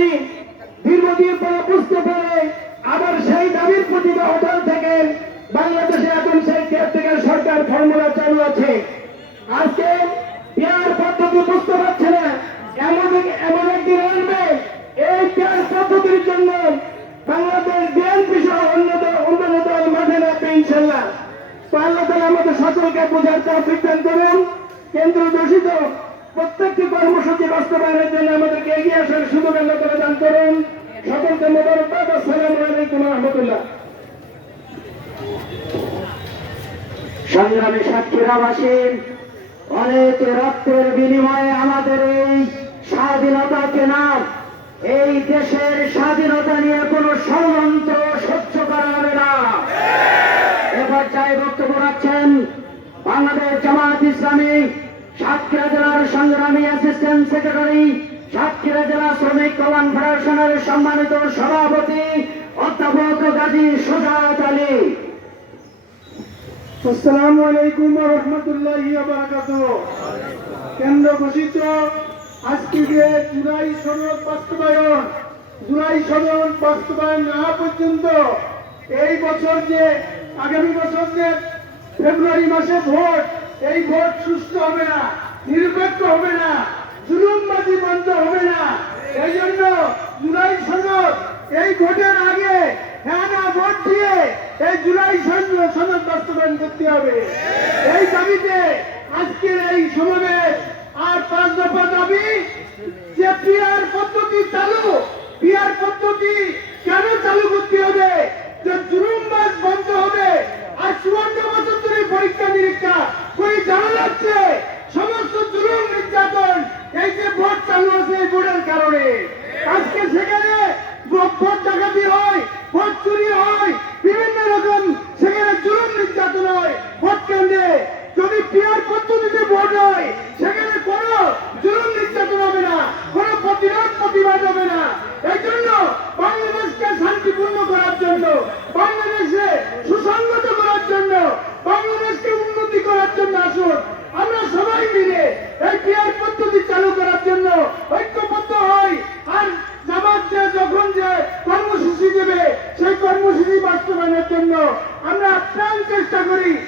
তিনি দীর্ঘদিন পরে বুঝতে পারে আবার সেই দাবির প্রতি অটল থেকে বাংলাদেশে এখন সেই কেয়ারটেকার সরকার ফর্মুলা চালু আছে। আজকে পেয়ার পদ্ধতি বুঝতে পারছে না, এমন একদিন আসবে এই পেয়ার পদ্ধতির জন্য বাংলাদেশ বিএনপি সহ অন্য দল মাঠে নামবে ইনশাল্লাহ। তো আল্লাহ তাআলা আমাদের সকলকে বোঝার তৌফিক দান করুন। কেন্দ্র ঘোষিত প্রত্যেকটি কর্মসূচি বাস্তবায়নের জন্য আমাদেরকে এগিয়ে আসার সুযোগ আল্লাহ তাআলা দান করুন। সকলকে মোবারকবাদ। আসসালামু আলাইকুম ওয়া রাহমাতুল্লাহ। সংগ্রামী সাতক্ষীরাবাসী, অনেক রক্তের বিনিময়ে আমাদের এই স্বাধীনতা কেনা, এই দেশের স্বাধীনতা নিয়ে কোন ষড়যন্ত্র সহ্য করা হবে না। এ পর্যায়ে বক্তব্য রাখছেন বাংলাদেশ জামায়াত ইসলামী সাতক্ষীরা জেলার সংগ্রামী অ্যাসিস্ট্যান্ট সেক্রেটারি, সাতক্ষীরা জেলা শ্রমিক কল্যাণ ফেডারেশনের সম্মানিত সভাপতি অধ্যাপক গাজী সুজাত আলী। আসসালামু আলাইকুম ওয়া রাহমাতুল্লাহি ওয়া বারাকাতুহু। কেন্দ্র ঘোষিত আজকে যে জুলাই সনদ বাস্তবায়ন না পর্যন্ত এই বছর যে আগামী বছর যে ফেব্রুয়ারি মাসে ভোট, এই ভোট সুষ্ঠু হবে না, নিরপেক্ষ হবে না, জুলুমবাজি বন্ধ হবে না। এই জন্য জুলাই সনদ এই ভোটের আগে হ্যাঁ না ভোট দিয়ে এই জুলাই সনদ বাস্তবায়ন করতে হবে। এই দাবিতে আজকের এই সমাবেশ। আর 5 দফা দাবি যে পিআর পদ্ধতি কেন চালু করতে হবে, যে জুলুমবাজ বন্ধ হবে। আর 54 বছর ধরে পরীক্ষা নিরীক্ষা করে জানা যাচ্ছে সমস্ত জুলুম নির্যাতন এই যে ভোট চালু আছে এই ভোটের কারণে। আজকে সেখানে ভোট ডাকাতি হয়, ভোট চুরি হয়, বিভিন্ন রকম সেখানে জুলুম নির্যাতন হয় ভোট কেন্দ্রে। যদি পিআর পদ্ধতিতে ভোট হয় সেখানে কোনো জুলুম নির্যাতন হবে না, কোনো প্রতিবাদ হবে না। এই জন্য বাংলাদেশকে শান্তিপূর্ণ করার জন্য, বাংলাদেশে সুসংগত করার জন্য, বাংলাদেশকে উন্নতি করার জন্য আসুন